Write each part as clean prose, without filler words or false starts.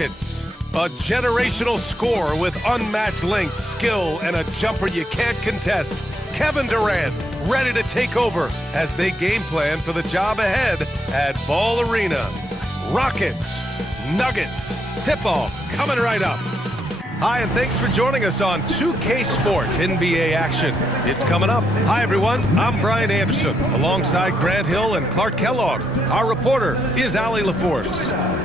Rockets. A generational scorer with unmatched length, skill, and a jumper you can't contest. Kevin Durant, ready to take over as they game plan for the job ahead at Ball Arena. Rockets, Nuggets, tip-off coming right up. Hi, and thanks for joining us on 2K Sports NBA action. It's coming up. Hi, everyone. I'm Brian Anderson, alongside Grant Hill and Clark Kellogg. Our reporter is Allie LaForce.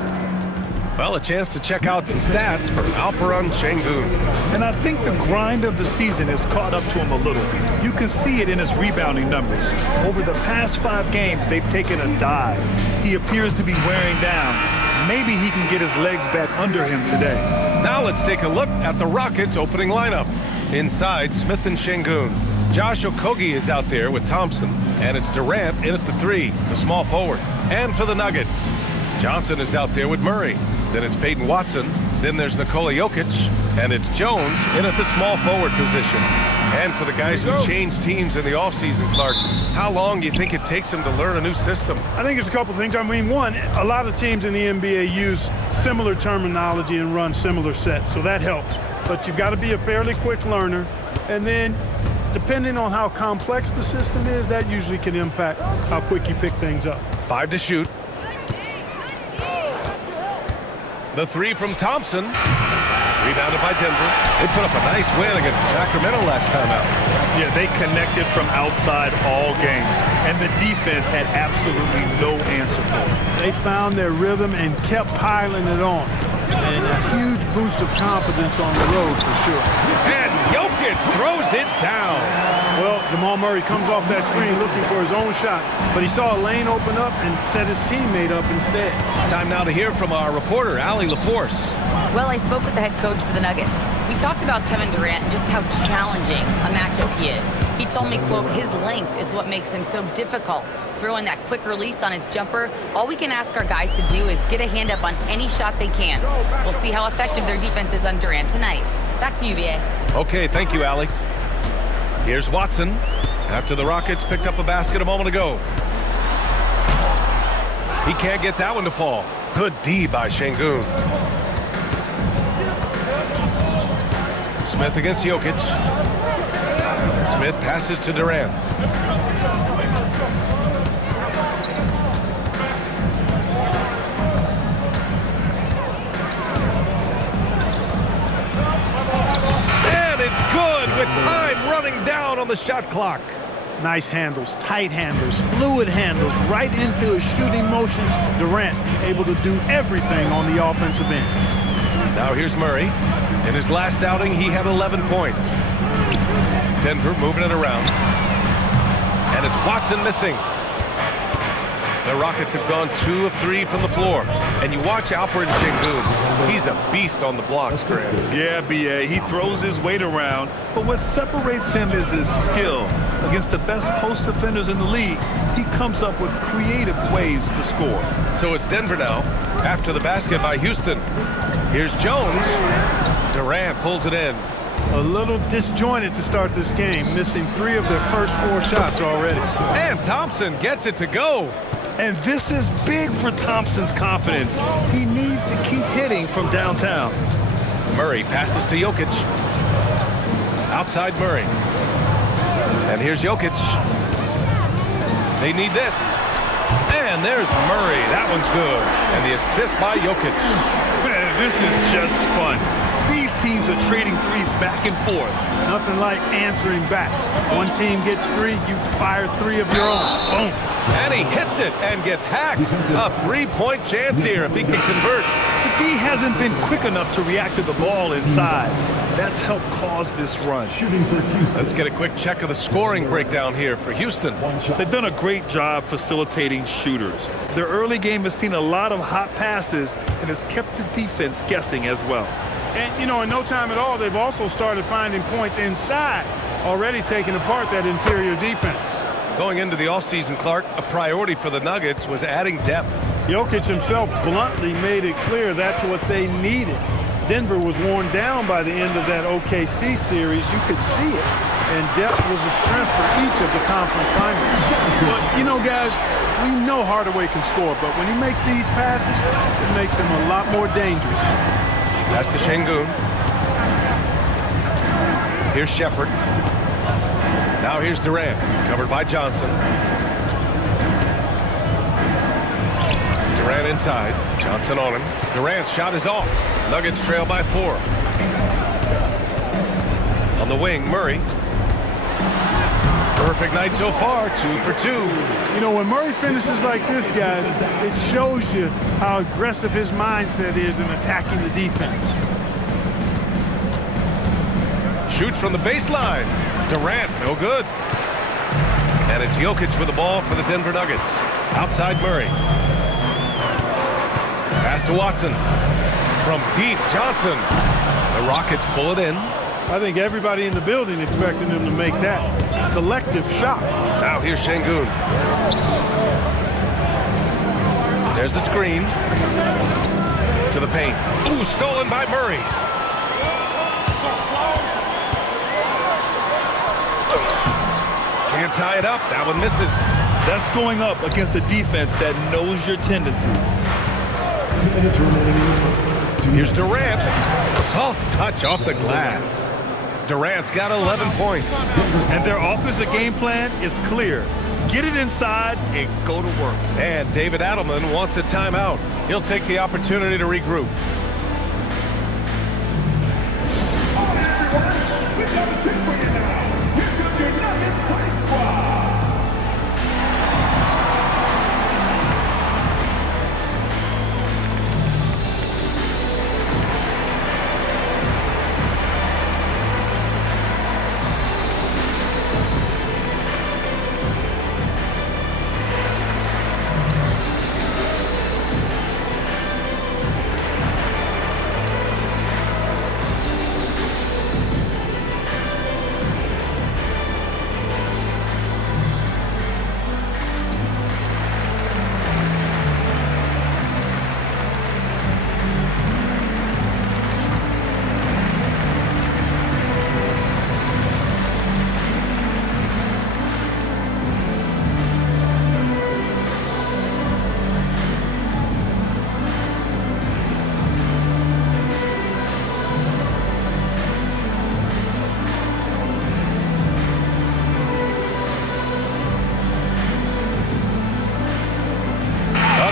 Well, a chance to check out some stats for Alperen Sengun. And I think the grind of the season has caught up to him a little. You can see it in his rebounding numbers. Over the past 5 games, they've taken a dive. He appears to be wearing down. Maybe he can get his legs back under him today. Now let's take a look at the Rockets' opening lineup. Inside, Smith and Sengun. Josh Okogie is out there with Thompson, and it's Durant in at the 3, the small forward. And for the Nuggets, Johnson is out there with Murray. Then it's Peyton Watson. Then there's Nikola Jokic. And it's Jones in at the small forward position. And for the guys who changed teams in the offseason, Clark, how long do you think it takes them to learn a new system? I think it's a couple things. I mean, one, a lot of teams in the NBA use similar terminology and run similar sets, so that helps. But you've got to be a fairly quick learner. And then, depending on how complex the system is, that usually can impact how quick you pick things up. 5 to shoot. The 3 from Thompson. Rebounded by Denver. They put up a nice win against Sacramento last time out. Yeah, they connected from outside all game. And the defense had absolutely no answer for it. They found their rhythm and kept piling it on. And a huge boost of confidence on the road for sure. And Jokic throws it down. Well, Jamal Murray comes off that screen looking for his own shot, but he saw a lane open up and set his teammate up instead. Time now to hear from our reporter, Allie LaForce. Well, I spoke with the head coach for the Nuggets. We talked about Kevin Durant and just how challenging a matchup he is. He told me, quote, his length is what makes him so difficult. Throwing that quick release on his jumper, all we can ask our guys to do is get a hand up on any shot they can. We'll see how effective their defense is on Durant tonight. Back to you, VA. Okay, thank you, Allie. Here's Watson after the Rockets picked up a basket a moment ago. He can't get that one to fall. Good D by Sengun. Smith against Jokic. Smith passes to Durant. And it's good with time running down on the shot clock. Nice handles, tight handles, fluid handles, right into a shooting motion. Durant able to do everything on the offensive end. Now here's Murray. In his last outing, he had 11 points. Denver moving it around. And it's Watson missing. The Rockets have gone 2 of 3 from the floor. And you watch Alperen Sengun. He's a beast on the blocks, Grant. Yeah, BA, he throws his weight around, but what separates him is his skill. Against the best post defenders in the league, he comes up with creative ways to score. So it's Denver now, after the basket by Houston. Here's Jones. Durant pulls it in. A little disjointed to start this game, missing 3 of their first 4 shots already. And Thompson gets it to go. And this is big for Thompson's confidence. He needs to keep hitting from downtown. Murray passes to Jokic. Outside Murray. And here's Jokic. They need this. And there's Murray. That one's good. And the assist by Jokic. Man, this is just fun. These teams are trading threes back and forth. Nothing like answering back. One team gets 3, you fire 3 of your own. Boom. And he hits it and gets hacked. A 3-point chance here if he can convert. But he hasn't been quick enough to react to the ball inside. That's helped cause this run. Let's get a quick check of the scoring breakdown here for Houston. They've done a great job facilitating shooters. Their early game has seen a lot of hot passes and has kept the defense guessing as well. And, you know, in no time at all, they've also started finding points inside, already taking apart that interior defense. Going into the offseason, Clark, a priority for the Nuggets was adding depth. Jokic himself bluntly made it clear that's what they needed. Denver was worn down by the end of that OKC series. You could see it. and depth was a strength for each of the conference finals. But, you know, guys, we know Hardaway can score, but when he makes these passes, it makes him a lot more dangerous. Pass to Şengün. Here's Shepard. Now here's Durant, covered by Johnson. Durant inside. Johnson on him. Durant's shot is off. Nuggets trail by 4. On the wing, Murray. Perfect night so far, 2 for 2. You know, when Murray finishes like this, guys, it shows you how aggressive his mindset is in attacking the defense. Shoots from the baseline. Durant, no good. And it's Jokic with the ball for the Denver Nuggets. Outside Murray. Pass to Watson. From deep, Johnson. The Rockets pull it in. I think everybody in the building expected him to make that collective shot. Now here's Şengün. There's the screen. To the paint. Ooh, stolen by Murray. Can't tie it up. That one misses. That's going up against a defense that knows your tendencies. Here's Durant. Soft touch off the glass. Durant's got 11 points. And their offensive game plan is clear. Get it inside and go to work. And David Adelman wants a timeout. He'll take the opportunity to regroup.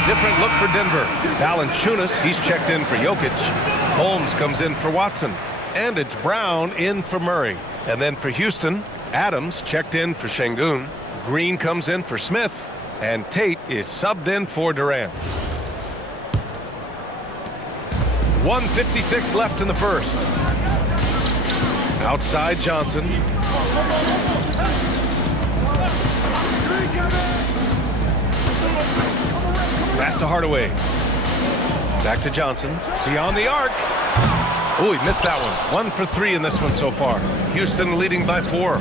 Different look for Denver. Valanciunas, he's checked in for Jokic. Holmes comes in for Watson. And it's Brown in for Murray. And then for Houston, Adams checked in for Şengün. Green comes in for Smith. And Tate is subbed in for Durant. 1:56 left in the first. Outside Johnson. Pass to Hardaway. Back to Johnson. Beyond the arc. Oh, he missed that one. 1 for 3 in this one so far. Houston leading by 4.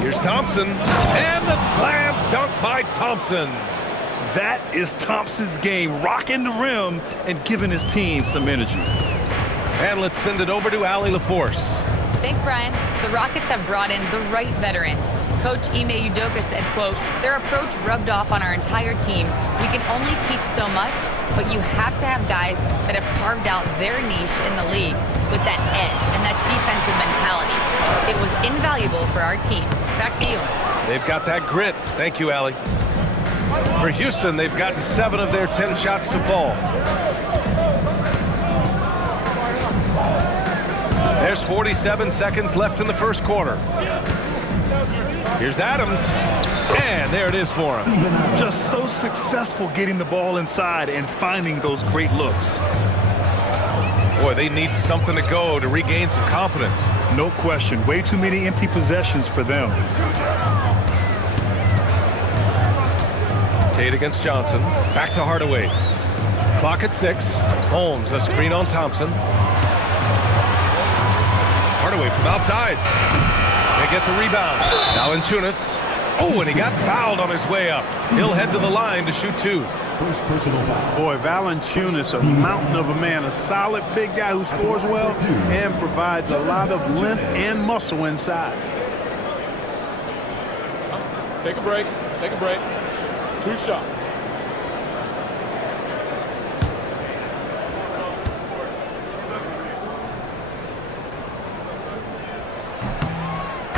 Here's Thompson. And the slam dunk by Thompson. That is Thompson's game, rocking the rim and giving his team some energy. And let's send it over to Allie LaForce. Thanks, Brian. The Rockets have brought in the right veterans. Coach Ime Udoka said, quote, their approach rubbed off on our entire team. We can only teach so much, but you have to have guys that have carved out their niche in the league with that edge and that defensive mentality. It was invaluable for our team. Back to you. They've got that grit. Thank you, Allie. For Houston, they've gotten 7 of their 10 shots to fall. There's 47 seconds left in the first quarter. Here's Adams, and there it is for him. Just so successful getting the ball inside and finding those great looks. Boy, they need something to go to regain some confidence. No question. Way too many empty possessions for them. Tate against Johnson. Back to Hardaway. Clock at 6. Holmes, a screen on Thompson. Hardaway from outside. They get the rebound. Valanciunas. Oh, and he got fouled on his way up. He'll head to the line to shoot 2. Boy, Valanciunas, a mountain of a man, a solid big guy who scores well and provides a lot of length and muscle inside. Take a break. Take a break. 2 shots.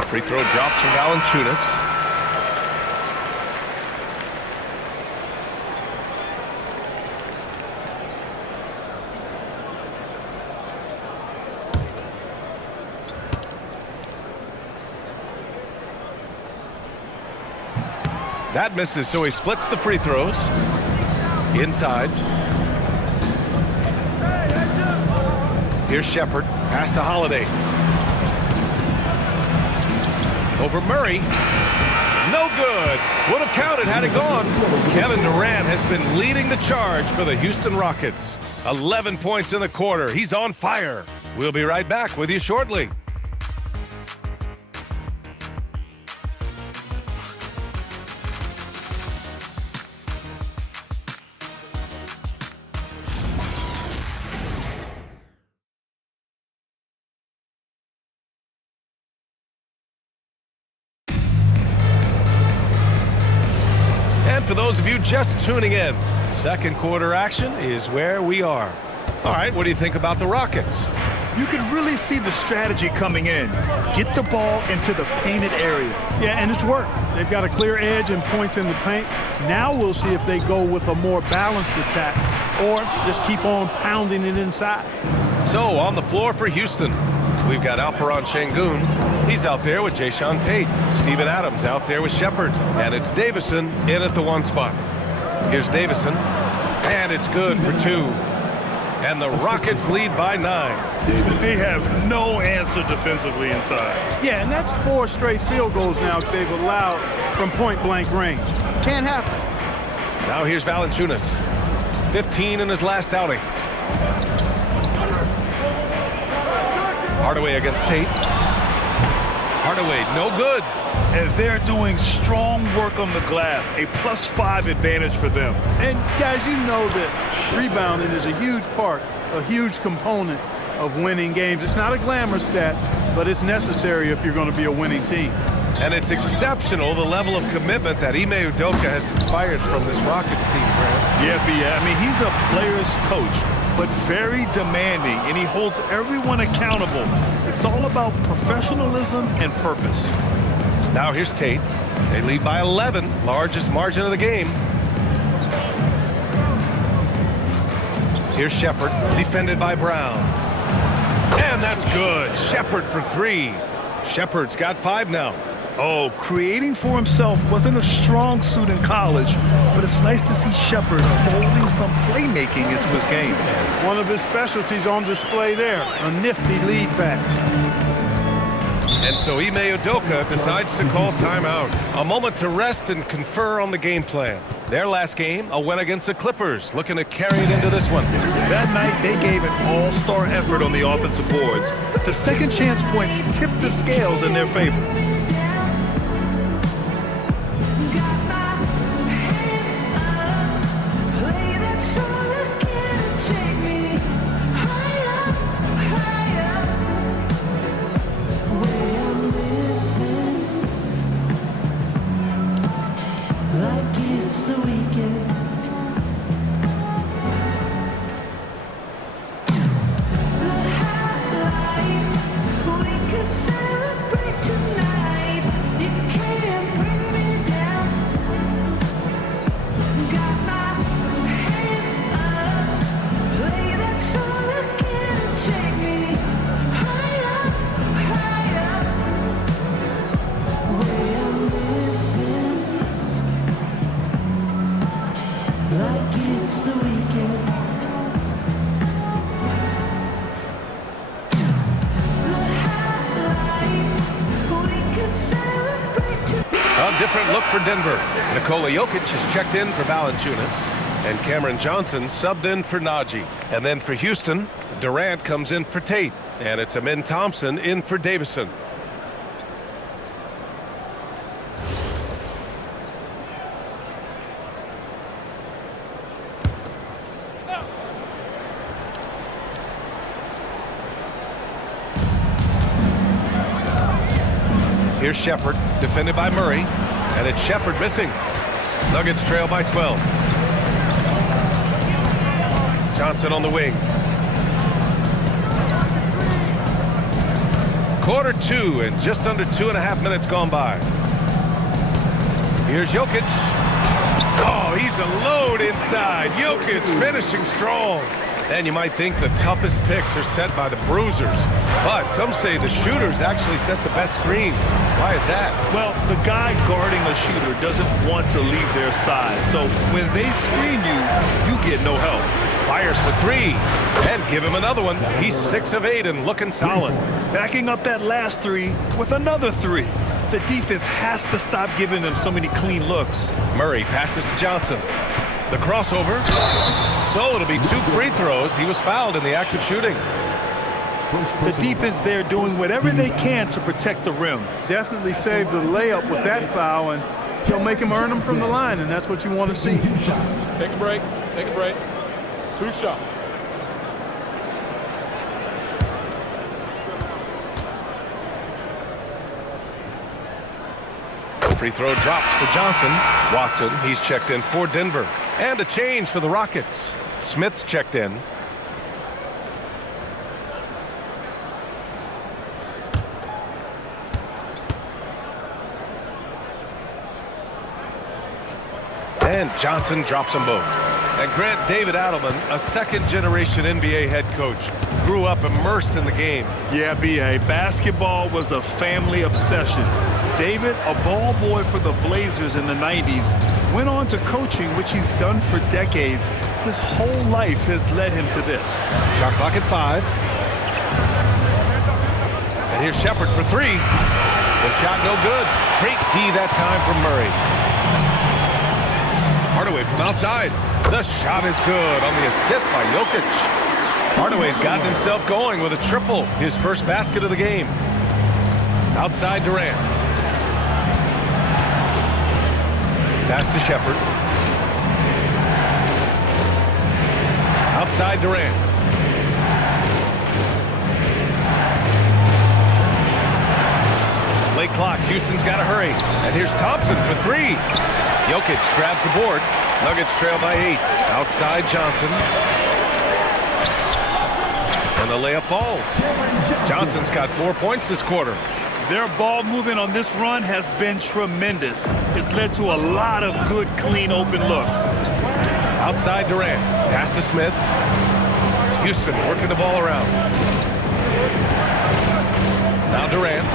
Free throw drops from Valanciunas. That misses, so he splits the free throws. Inside. Here's Shepard. Pass to Holiday. Over Murray. No good. Would have counted had it gone. Kevin Durant has been leading the charge for the Houston Rockets. 11 points in the quarter. He's on fire. We'll be right back with you shortly. For those of you just tuning in, second quarter action is where we are. All right, what do you think about the Rockets? You can really see the strategy coming in. Get the ball into the painted area. Yeah, and it's worked. They've got a clear edge and points in the paint. Now we'll see if they go with a more balanced attack or just keep on pounding it inside. So on the floor for Houston, we've got Alperon Şengün. He's out there with Jayshawn Tate. Steven Adams out there with Shepard. And it's Davison in at the 1 spot. Here's Davison. And it's good for 2. And the Rockets lead by 9. They have no answer defensively inside. Yeah, and that's 4 straight field goals now they've allowed from point-blank range. Can't happen. Now here's Valanciunas. 15 in his last outing. Hardaway against Tate. Hardaway, no good. And they're doing strong work on the glass. A +5 advantage for them. And guys, you know that rebounding is a huge part, a huge component of winning games. It's not a glamour stat, but it's necessary if you're going to be a winning team. And it's exceptional, the level of commitment that Ime Udoka has inspired from this Rockets team, Grant. Yeah, I mean, he's a player's coach, but very demanding, and he holds everyone accountable. It's all about professionalism and purpose. Now here's Tate. They lead by 11, largest margin of the game. Here's Shepard, defended by Brown. And that's good. Shepard for 3. Shepard's got 5 now. Oh, creating for himself wasn't a strong suit in college, but it's nice to see Shepard folding some playmaking into his game. One of his specialties on display there, a nifty lead pass. And so Ime Udoka decides to call timeout. A moment to rest and confer on the game plan. Their last game, a win against the Clippers, looking to carry it into this one. That night, they gave an all-star effort on the offensive boards. The second chance points tipped the scales in their favor. A different look for Denver. Nikola Jokic has checked in for Valanciunas. And Cameron Johnson subbed in for Najee. And then for Houston, Durant comes in for Tate. And it's Amin Thompson in for Davison. Here's Shepard, defended by Murray. And it's Shepard missing. Nuggets trail by 12. Johnson on the wing. Quarter 2 and just under 2.5 minutes gone by. Here's Jokic. Oh, he's a load inside. Jokic finishing strong. And you might think the toughest picks are set by the bruisers. But some say the shooters actually set the best screens. Why is that? Well, the guy guarding a shooter doesn't want to leave their side. So when they screen you, you get no help. Fires for 3. And give him another one. He's 6 of 8 and looking solid. Backing up that last 3 with another 3. The defense has to stop giving them so many clean looks. Murray passes to Johnson. The crossover. So it'll be 2 free throws. He was fouled in the act of shooting. The defense there doing whatever they can to protect the rim. Definitely saved the layup with that foul, and he'll make him earn them from the line, and that's what you want to see. Take a break. Take a break. 2 shots. Free throw drops for Johnson. Watson, he's checked in for Denver. And a change for the Rockets. Smith's checked in. And Johnson drops them both. And Grant, David Adelman, a second-generation NBA head coach, grew up immersed in the game. Yeah, B.A., basketball was a family obsession. David, a ball boy for the Blazers in the 90s, went on to coaching, which he's done for decades. His whole life has led him to this. Shot clock at 5. And here's Shepard for 3. The shot no good. Great D that time from Murray. Hardaway from outside. The shot is good on the assist by Jokic. Hardaway's gotten himself going with a triple, his first basket of the game. Outside Durant. Pass to Shepard. Outside Durant. Late clock. Houston's got to hurry. And here's Thompson for 3. Jokic grabs the board. Nuggets trail by 8. Outside Johnson. And the layup falls. Johnson's got 4 points this quarter. Their ball movement on this run has been tremendous. It's led to a lot of good, clean, open looks. Outside Durant. Pass to Smith. Houston working the ball around. Now Durant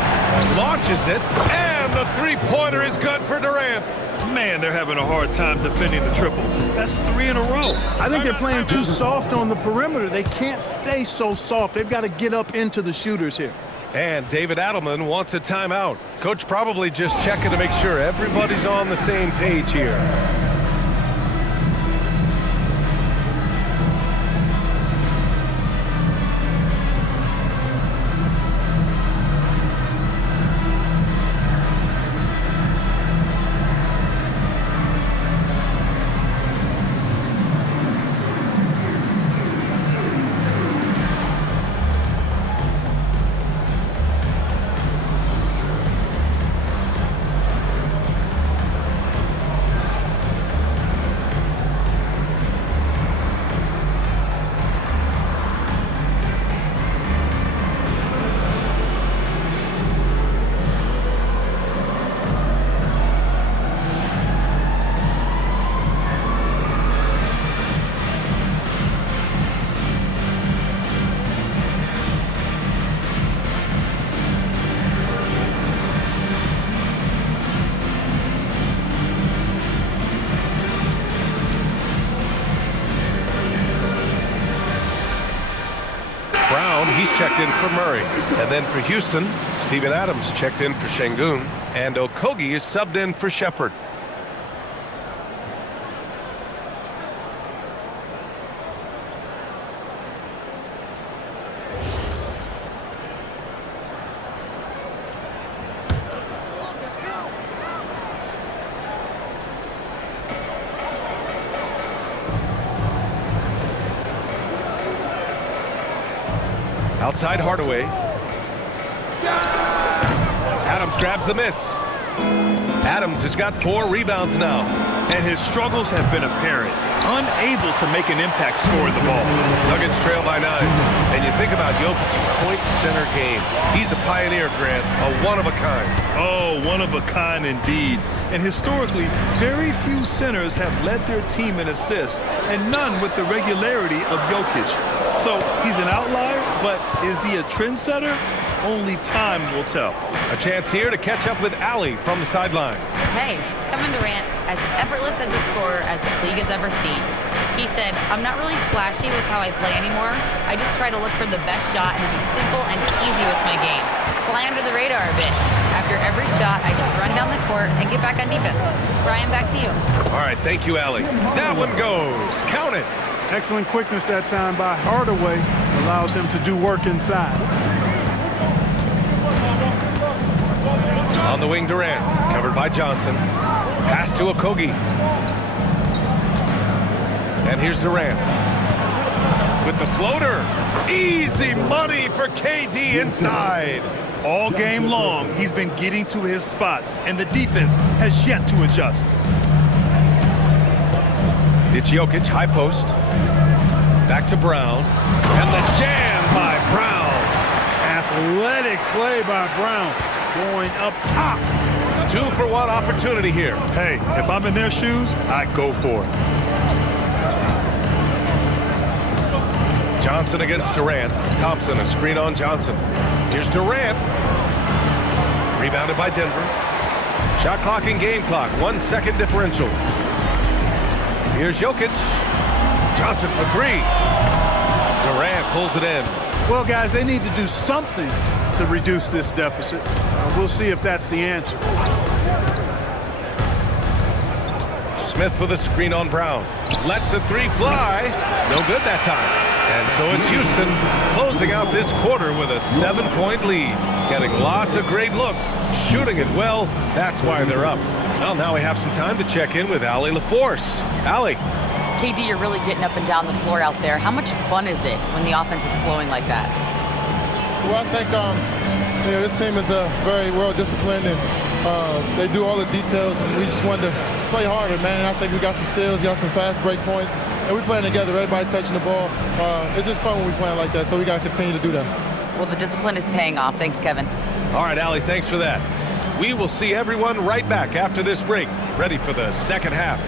launches it. And the three-pointer is good for Durant. Man, they're having a hard time defending the triple. That's 3 in a row. I think they're playing too soft on the perimeter. They can't stay so soft. They've got to get up into the shooters here. And David Adelman wants a timeout. Coach probably just checking to make sure everybody's on the same page here. He's checked in for Murray. And then for Houston, Steven Adams checked in for Şengün. And Okogie is subbed in for Shepard. Outside Hardaway. Adams grabs the miss. Adams has got 4 rebounds now. And his struggles have been apparent. Unable to make an impact scoring the ball. Nuggets trail by 9. And you think about Jokic's point center game. He's a pioneer, Grant, a one-of-a-kind. Oh, one of a kind indeed. And historically, very few centers have led their team in assists, and none with the regularity of Jokic. So he's an outlier, but is he a trendsetter? Only time will tell. A chance here to catch up with Allie from the sideline. Hey, Kevin Durant, as effortless as a scorer as this league has ever seen. He said, I'm not really flashy with how I play anymore. I just try to look for the best shot and be simple and easy with my game. Fly under the radar a bit. After every shot, I just run down the court and get back on defense. Brian, back to you. All right, thank you, Allie. That one goes. Count it. Excellent quickness that time by Hardaway. Allows him to do work inside. On the wing, Durant, covered by Johnson. Pass to Okogie. And here's Durant. With the floater. Easy money for KD inside. All game long, he's been getting to his spots, and the defense has yet to adjust. It's Jokic, high post. Back to Brown. And the jam by Brown. Athletic play by Brown. Going up top. 2-for-1 opportunity here. Hey, if I'm in their shoes, I go for it. Johnson against Durant. Thompson, a screen on Johnson. Here's Durant. Rebounded by Denver. Shot clock and game clock. 1 second differential. Here's Jokic. Johnson for 3. Durant pulls it in. Well, guys, they need to do something to reduce this deficit. We'll see if that's the answer. Smith with a screen on Brown. Lets the 3 fly. No good that time. And so it's Houston closing out this quarter with a 7-point lead. Getting lots of great looks. Shooting it well. That's why they're up. Well, now we have some time to check in with Allie LaForce. Allie. KD, you're really getting up and down the floor out there. How much fun is it when the offense is flowing like that? Well, I think this team is very well disciplined, and they do all the details, and we just wanted to play harder, man. And I think we got some steals, got some fast break points, and we playing together, everybody touching the ball. It's just fun when we playing like that, so we got to continue to do that. Well, the discipline is paying off. Thanks, Kevin. All right, Allie, thanks for that. We will see everyone right back after this break, ready for the second half.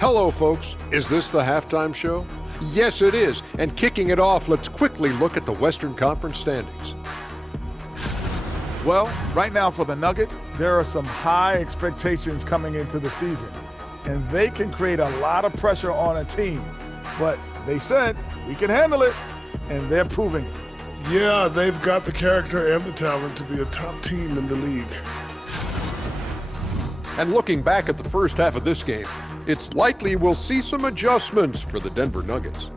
Hello, folks. Is this the halftime show? Yes, it is. And kicking it off, let's quickly look at the Western Conference standings. Well, right now for the Nuggets, there are some high expectations coming into the season, and they can create a lot of pressure on a team. But they said, we can handle it, and they're proving it. Yeah, they've got the character and the talent to be a top team in the league. And looking back at the first half of this game, it's likely we'll see some adjustments for the Denver Nuggets.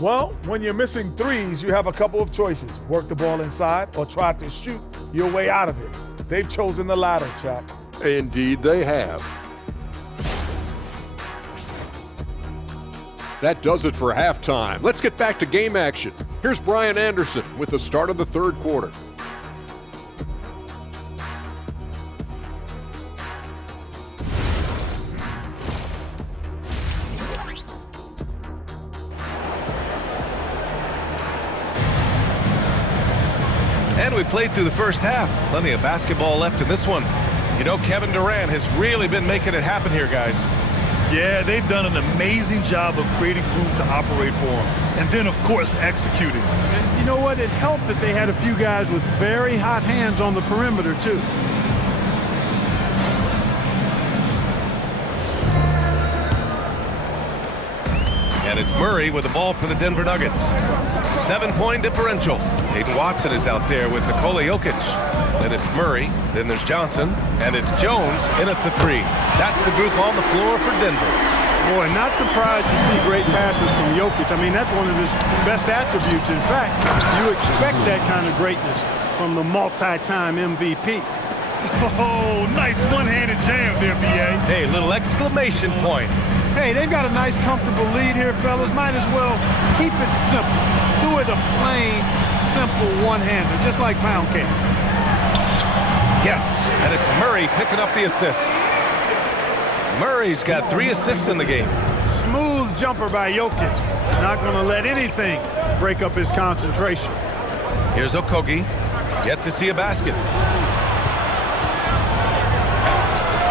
Well, when you're missing threes, you have a couple of choices. Work the ball inside or try to shoot your way out of it. They've chosen the latter, Chap. Indeed, they have. That does it for halftime. Let's get back to game action. Here's Brian Anderson with the start of the third quarter. And we played through the first half. Plenty of basketball left in this one. You know, Kevin Durant has really been making it happen here, guys. Yeah, they've done an amazing job of creating room to operate for him. And then, of course, executing. And you know what? It helped that they had a few guys with very hot hands on the perimeter, too. And it's Murray with the ball for the Denver Nuggets. 7-point differential. Hayden Watson is out there with Nikola Jokic. Then it's Murray, then there's Johnson, and it's Jones in at the 3. That's the group on the floor for Denver. Boy, not surprised to see great passes from Jokic. I mean, that's one of his best attributes. In fact, you expect that kind of greatness from the multi-time MVP. Oh, nice one-handed jam there, B.A. Hey, little exclamation point. Hey, they've got a nice, comfortable lead here, fellas. Might as well keep it simple. Do it a plain, simple one-hander, just like pound cake. Yes, and it's Murray picking up the assist. Murray's got 3 assists in the game. Smooth jumper by Jokic. Not going to let anything break up his concentration. Here's Okogie. Yet to see a basket.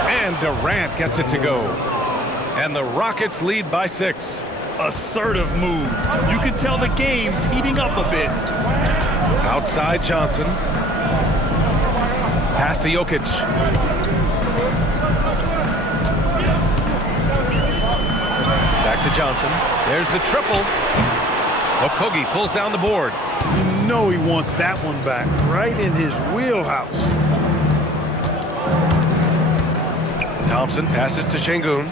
And Durant gets it to go. And the Rockets lead by 6. Assertive move. You can tell the game's heating up a bit. Outside Johnson. Pass to Jokic. Back to Johnson. There's the triple. Okogie pulls down the board. You know he wants that one back, right in his wheelhouse. Thompson passes to Şengün.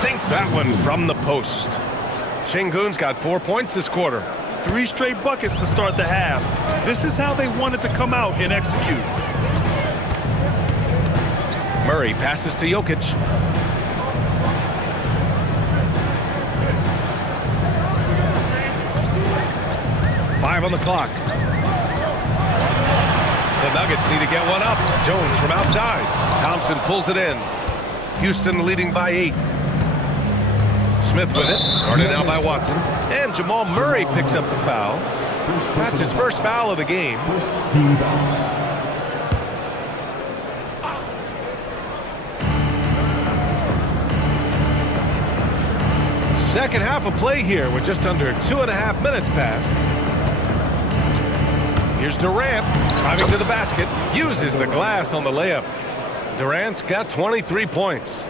Sinks that one from the post. Şengün's got 4 points this quarter. 3 straight buckets to start the half. This is how they wanted to come out and execute. Murray passes to Jokic. Five on the clock. The Nuggets need to get one up. Jones from outside. Thompson pulls it in. Houston leading by 8. Smith with it. Guarded now by Watson. And Jamal Murray picks up the foul. That's his first foul of the game. Second half of play here with just under 2.5 minutes passed. Here's Durant driving to the basket. Uses the glass on the layup. Durant's got 23 points.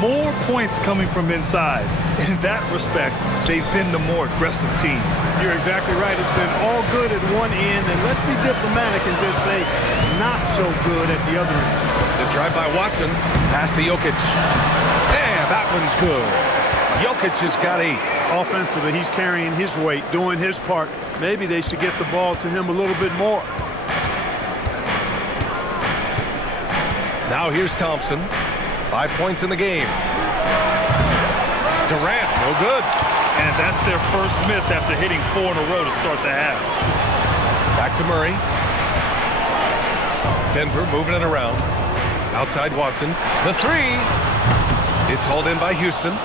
More points coming from inside. In that respect, they've been the more aggressive team. You're exactly right. It's been all good at one end, and let's be diplomatic and just say not so good at the other end. The drive by Watson. Pass to Jokic. And that one's good. Jokic has got 8. Offensively, he's carrying his weight, doing his part. Maybe they should get the ball to him a little bit more. Now here's Thompson. 5 points in the game. Durant, no good. And that's their first miss after hitting 4 in a row to start the half. Back to Murray. Denver moving it around. Outside Watson. The 3. It's hauled in by Houston.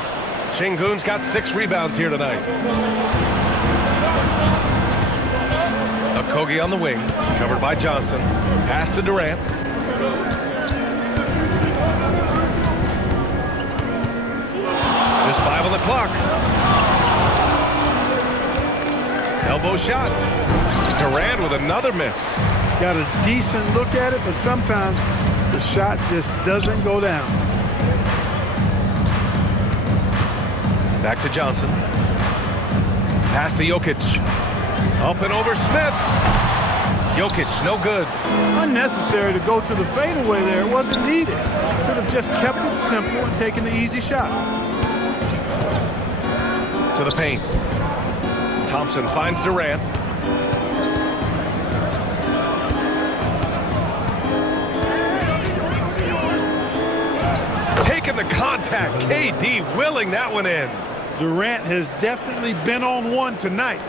Şengün's got 6 rebounds here tonight. Okogie on the wing, covered by Johnson. Pass to Durant. Just 5 on the clock. Elbow shot. Durant with another miss. Got a decent look at it, but sometimes the shot just doesn't go down. Back to Johnson. Pass to Jokic. Up and over Smith. Jokic, no good. Unnecessary to go to the fadeaway there. It wasn't needed. Could have just kept it simple and taken the easy shot. To the paint. Thompson finds Durant. Taking the contact. KD willing that one in. Durant has definitely been on one tonight,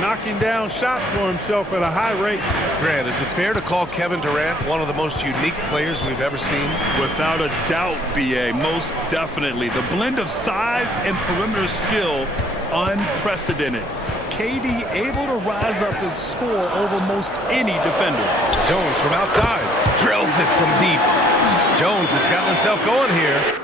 knocking down shots for himself at a high rate. Grant, is it fair to call Kevin Durant one of the most unique players we've ever seen? Without a doubt, B.A., most definitely. The blend of size and perimeter skill, unprecedented. KD able to rise up and score over most any defender. Jones from outside. Drills it from deep. Jones has gotten himself going here.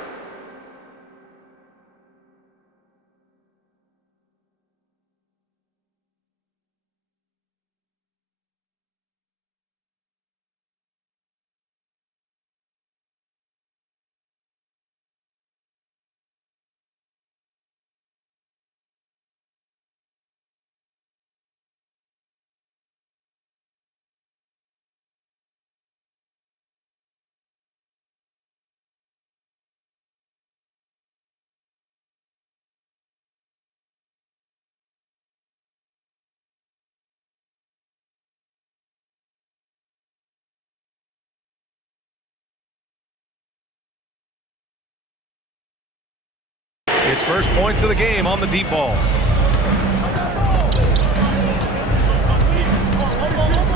His first points of the game on the deep ball.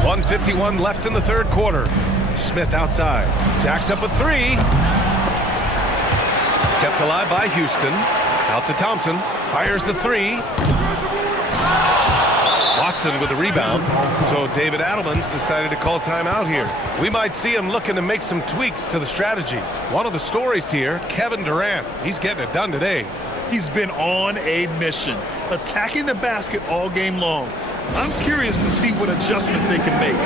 1:51 left in the third quarter. Smith outside. Jacks up a three. Kept alive by Houston. Out to Thompson. Fires the three. Watson with the rebound. So David Adelman's decided to call timeout here. We might see him looking to make some tweaks to the strategy. One of the stories here, Kevin Durant. He's getting it done today. He's been on a mission, attacking the basket all game long. I'm curious to see what adjustments they can make.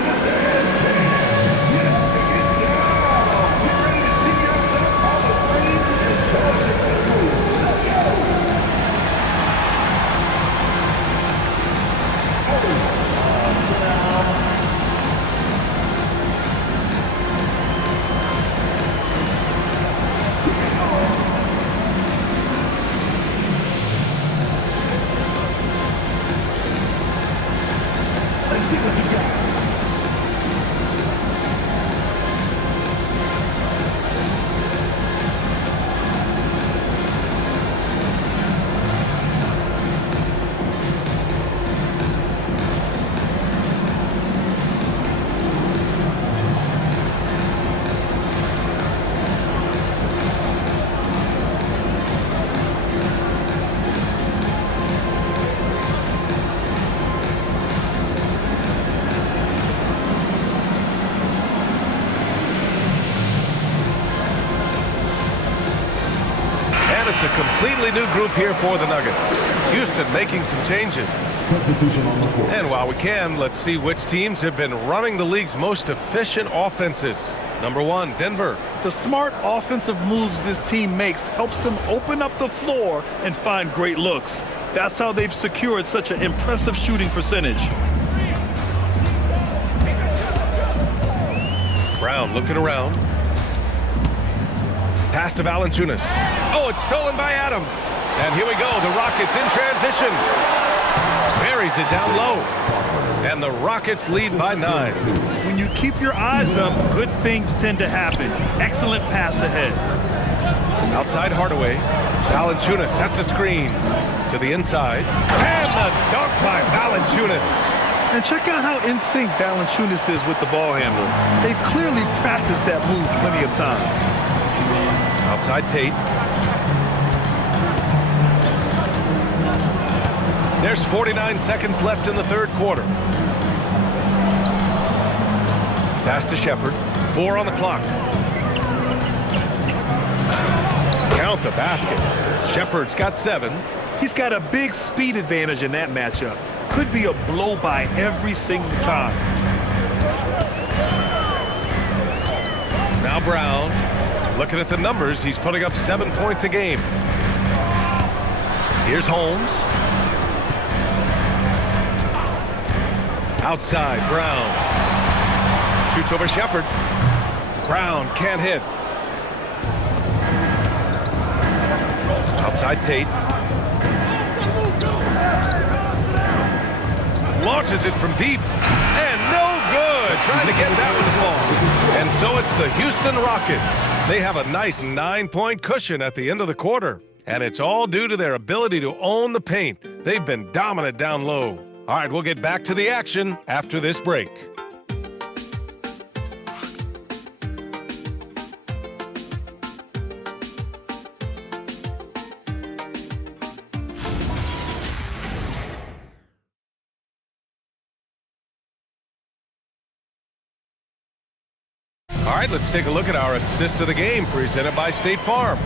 It's a completely new group here for the Nuggets. Houston making some changes. And while we can, let's see which teams have been running the league's most efficient offenses. Number 1, Denver. The smart offensive moves this team makes helps them open up the floor and find great looks. That's how they've secured such an impressive shooting percentage. Brown looking around. Pass to Valanciunas. Oh, it's stolen by Adams. And here we go. The Rockets in transition. Buries it down low. And the Rockets lead by 9. When you keep your eyes up, good things tend to happen. Excellent pass ahead. Outside Hardaway. Valanciunas sets a screen to the inside. And the dunk by Valanciunas. And check out how in sync Valanciunas is with the ball handler. They've clearly practiced that move plenty of times. Outside Tate. There's 49 seconds left in the third quarter. Pass to Shepard. 4 on the clock. Count the basket. Shepard's got 7. He's got a big speed advantage in that matchup. Could be a blow-by every single time. Now Brown. Looking at the numbers, he's putting up 7 points a game. Here's Holmes. Outside, Brown. Shoots over Shepard. Brown can't hit. Outside Tate. Launches it from deep. And no good. Trying to get that one to fall. And so it's the Houston Rockets. They have a nice 9-point cushion at the end of the quarter. And it's all due to their ability to own the paint. They've been dominant down low. All right, we'll get back to the action after this break. All right, let's take a look at our assist of the game presented by State Farm.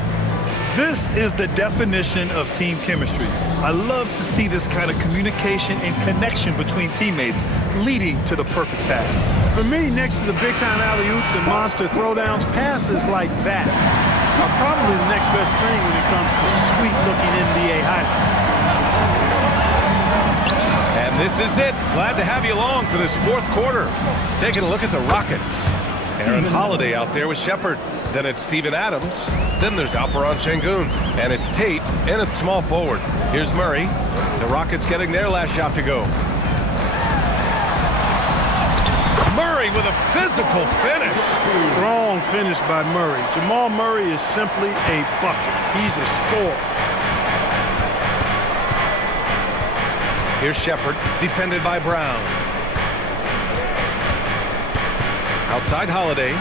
This is the definition of team chemistry. I love to see this kind of communication and connection between teammates leading to the perfect pass. For me, next to the big-time alley-oops and monster throwdowns, passes like that are probably the next best thing when it comes to sweet-looking NBA highlights. And this is it. Glad to have you along for this fourth quarter. Taking a look at the Rockets. Aaron Holiday out there with Shepard. Then it's Steven Adams. Then there's Alperon Şengün. And it's Tate in at small forward. Here's Murray. The Rockets getting their last shot to go. Murray with a physical finish. Strong finish by Murray. Jamal Murray is simply a bucket. He's a scorer. Here's Shepard, defended by Brown. Outside Holiday.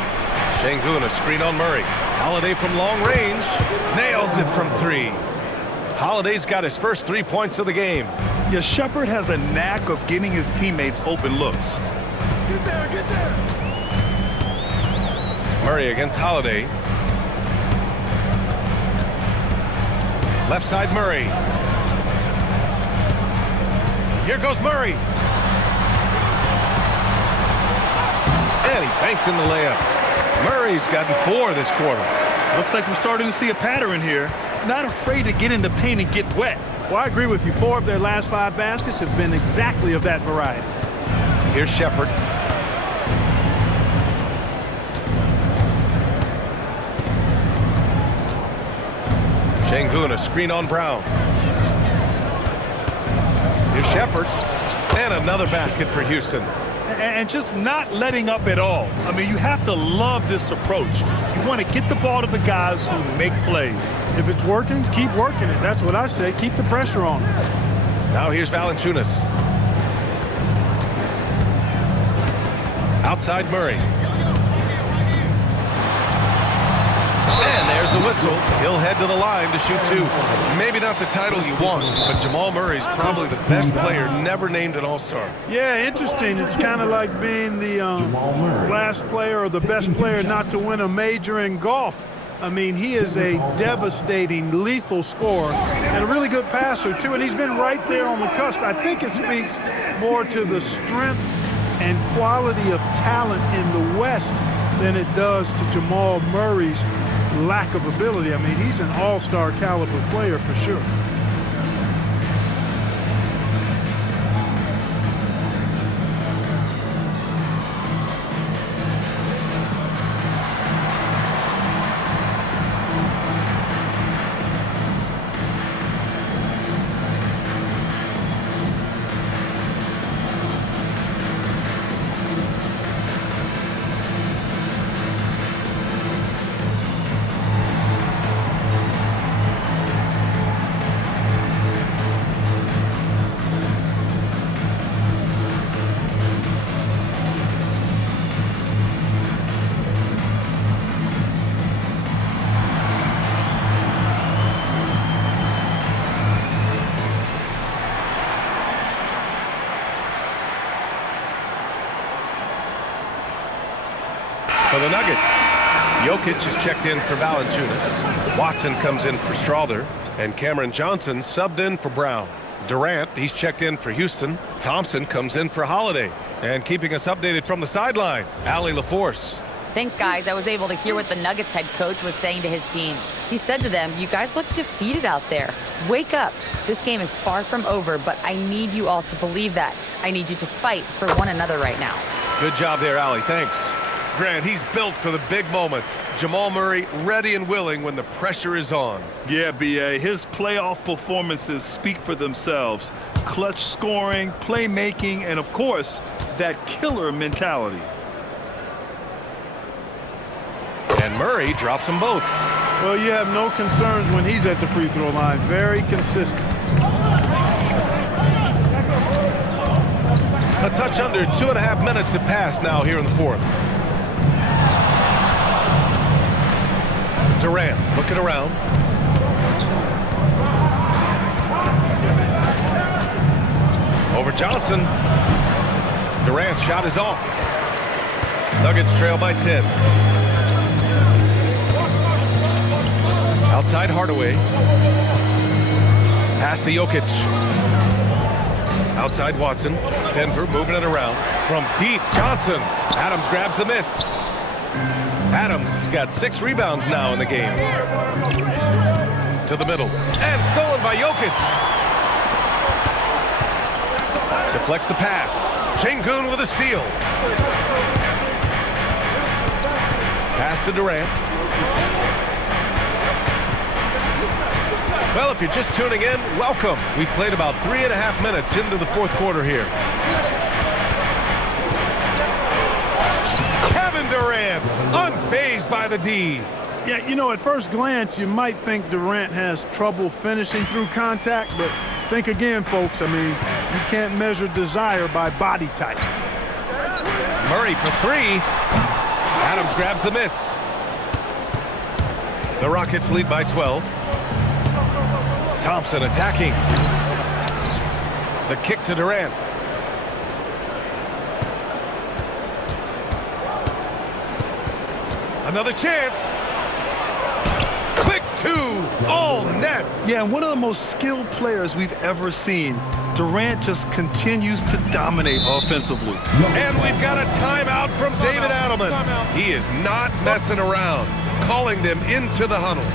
Şengün, a screen on Murray. Holiday from long range. Nails it from 3. Holiday's got his first 3 points of the game. Yeah, Shepard has a knack of getting his teammates open looks. Get there, get there. Murray against Holiday. Left side Murray. Here goes Murray. And he banks in the layup. Murray's gotten 4 this quarter. Looks like we're starting to see a pattern here. Not afraid to get in the paint and get wet. Well, I agree with you. 4 of their last 5 baskets have been exactly of that variety. Here's Shepard. Şengün, a screen on Brown. Here's Shepard. And another basket for Houston. And just not letting up at all. I mean, you have to love this approach. You want to get the ball to the guys who make plays. If it's working, keep working it. That's what I say. Keep the pressure on. Now here's Valanciunas. Outside Murray. And there's a whistle. He'll head to the line to shoot 2. Maybe not the title you want, but Jamal Murray's probably the best player never named an All-Star. Yeah, interesting. It's kind of like being the last player or the best player not to win a major in golf. I mean, he is a devastating, lethal scorer and a really good passer, too. And he's been right there on the cusp. I think it speaks more to the strength and quality of talent in the West than it does to Jamal Murray's lack of ability. I mean, he's an all-star caliber player for sure. For the Nuggets, Jokic is checked in for Valanciunas. Watson comes in for Strawther. And Cameron Johnson subbed in for Brown. Durant, he's checked in for Houston. Thompson comes in for Holiday. And keeping us updated from the sideline, Allie LaForce. Thanks, guys. I was able to hear what the Nuggets head coach was saying to his team. He said to them, "You guys look defeated out there. Wake up. This game is far from over, but I need you all to believe that. I need you to fight for one another right now." Good job there, Allie. Thanks. Grant, he's built for the big moments. Jamal Murray ready and willing when the pressure is on. Yeah, B.A. His playoff performances speak for themselves. Clutch scoring, playmaking, and, of course, that killer mentality. And Murray drops them both. Well, you have no concerns when he's at the free throw line. Very consistent. A touch under 2.5 minutes have passed now here in the fourth. Durant looking around. Over Johnson. Durant's shot is off. Nuggets trail by 10. Outside Hardaway. Pass to Jokic. Outside Watson. Denver moving it around. From deep, Johnson. Adams grabs the miss. Adams has got 6 rebounds now in the game. To the middle. And stolen by Jokic. Deflects the pass. Şengün with a steal. Pass to Durant. Well, if you're just tuning in, welcome. We've played about 3.5 minutes into the fourth quarter here. Kevin Durant, unfazed by the D. Yeah, you know, at first glance, you might think Durant has trouble finishing through contact, but think again, folks. I mean, You can't measure desire by body type. Murray for three. Adams grabs the miss. The Rockets lead by 12. Thompson attacking. The kick to Durant. Another chance. Quick two. All net. Yeah, one of the most skilled players we've ever seen. Durant just continues to dominate offensively. And we've got a timeout from David Adelman. He is not messing around, calling them into the huddle.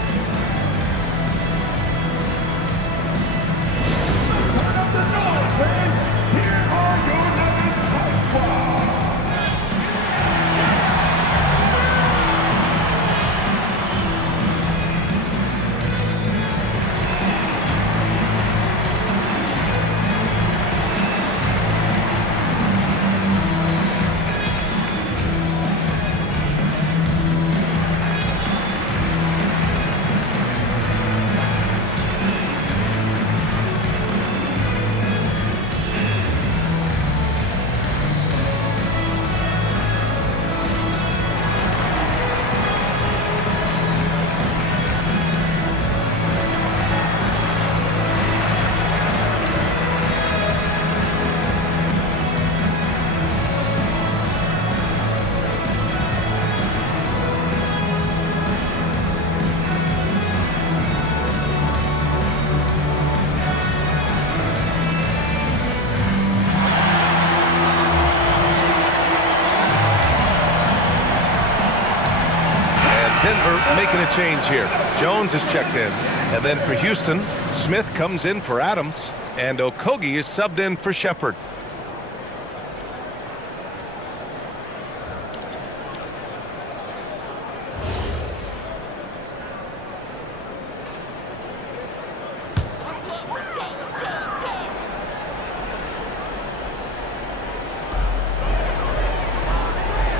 Denver making a change here. Jones is checked in. And then for Houston, Smith comes in for Adams. And Okogie is subbed in for Shepard.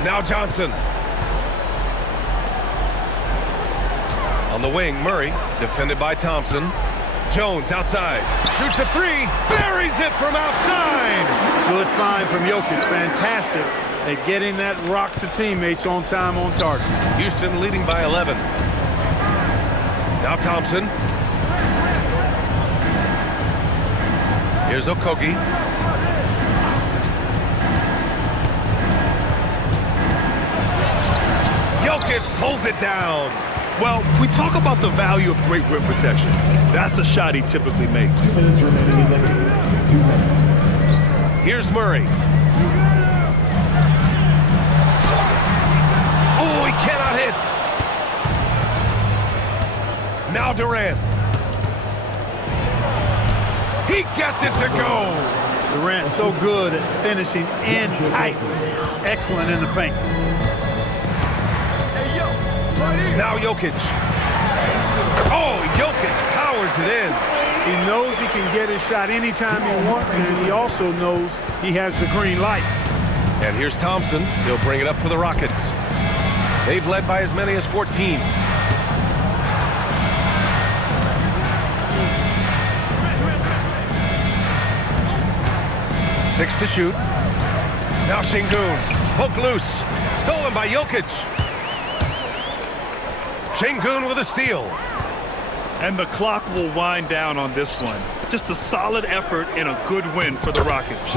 Now Johnson. On the wing, Murray, defended by Thompson. Jones outside, shoots a three, buries it from outside. Good find from Jokic, fantastic at getting that rock to teammates on time, on target. Houston leading by 11. Now Thompson. Here's Okogie. Jokic pulls it down. Well, we talk about the value of great rim protection. That's a shot he typically makes. Here's Murray. Oh, he cannot hit. Now Durant. He gets it to go. Durant so good at finishing in tight. Excellent in the paint. Now Jokic. Oh, Jokic powers it in. He knows he can get his shot anytime he wants, and he also knows he has the green light. And here's Thompson. He'll bring it up for the Rockets. They've led by as many as 14. Six to shoot. Now Şengün. Poke loose. Stolen by Jokic. Şengün with a steal. And the clock will wind down on this one. Just a solid effort and a good win for the Rockets.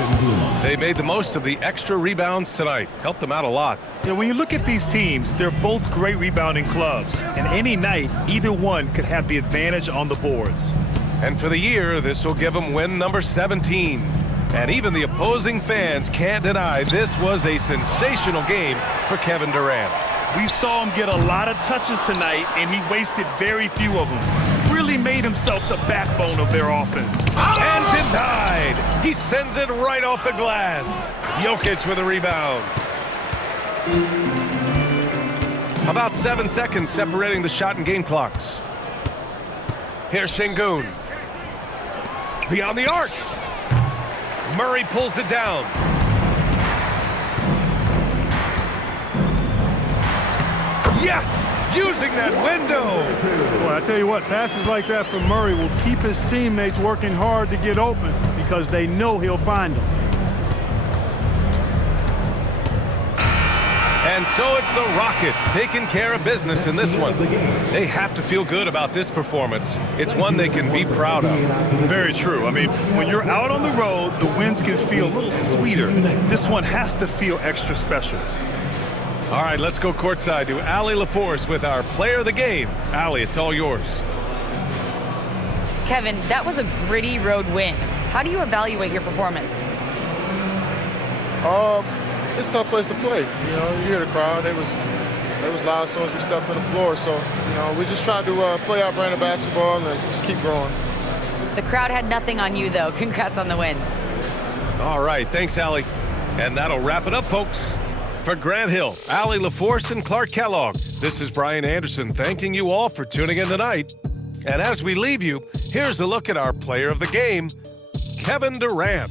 They made the most of the extra rebounds tonight. Helped them out a lot. Yeah, when you look at these teams, they're both great rebounding clubs. And any night, either one could have the advantage on the boards. And for the year, this will give them win number 17. And even the opposing fans can't deny this was a sensational game for Kevin Durant. We saw him get a lot of touches tonight, and he wasted very few of them. Really made himself the backbone of their offense. And denied. He sends it right off the glass. Jokic with a rebound. About 7 seconds separating the shot and game clocks. Here's Şengün. Beyond the arc. Murray pulls it down. Yes! Using that window. Boy, I tell you what, passes like that from Murray will keep his teammates working hard to get open because they know he'll find them. And so it's the Rockets taking care of business in this one. They have to feel good about this performance. It's one they can be proud of. Very true. I mean, when you're out on the road, the wins can feel a little sweeter. This one has to feel extra special. All right, let's go courtside to Allie LaForce with our player of the game. Allie, it's all yours. Kevin, that was a gritty road win. How do you evaluate your performance? It's a tough place to play. You know, you hear the crowd. They was loud as soon as we stepped on the floor. So, you know, we just tried to play our brand of basketball and just keep growing. The crowd had nothing on you, though. Congrats on the win. All right, thanks, Allie. And that'll wrap it up, folks. For Grant Hill, Allie LaForce, and Clark Kellogg, this is Brian Anderson thanking you all for tuning in tonight. And as we leave you, here's a look at our player of the game, Kevin Durant.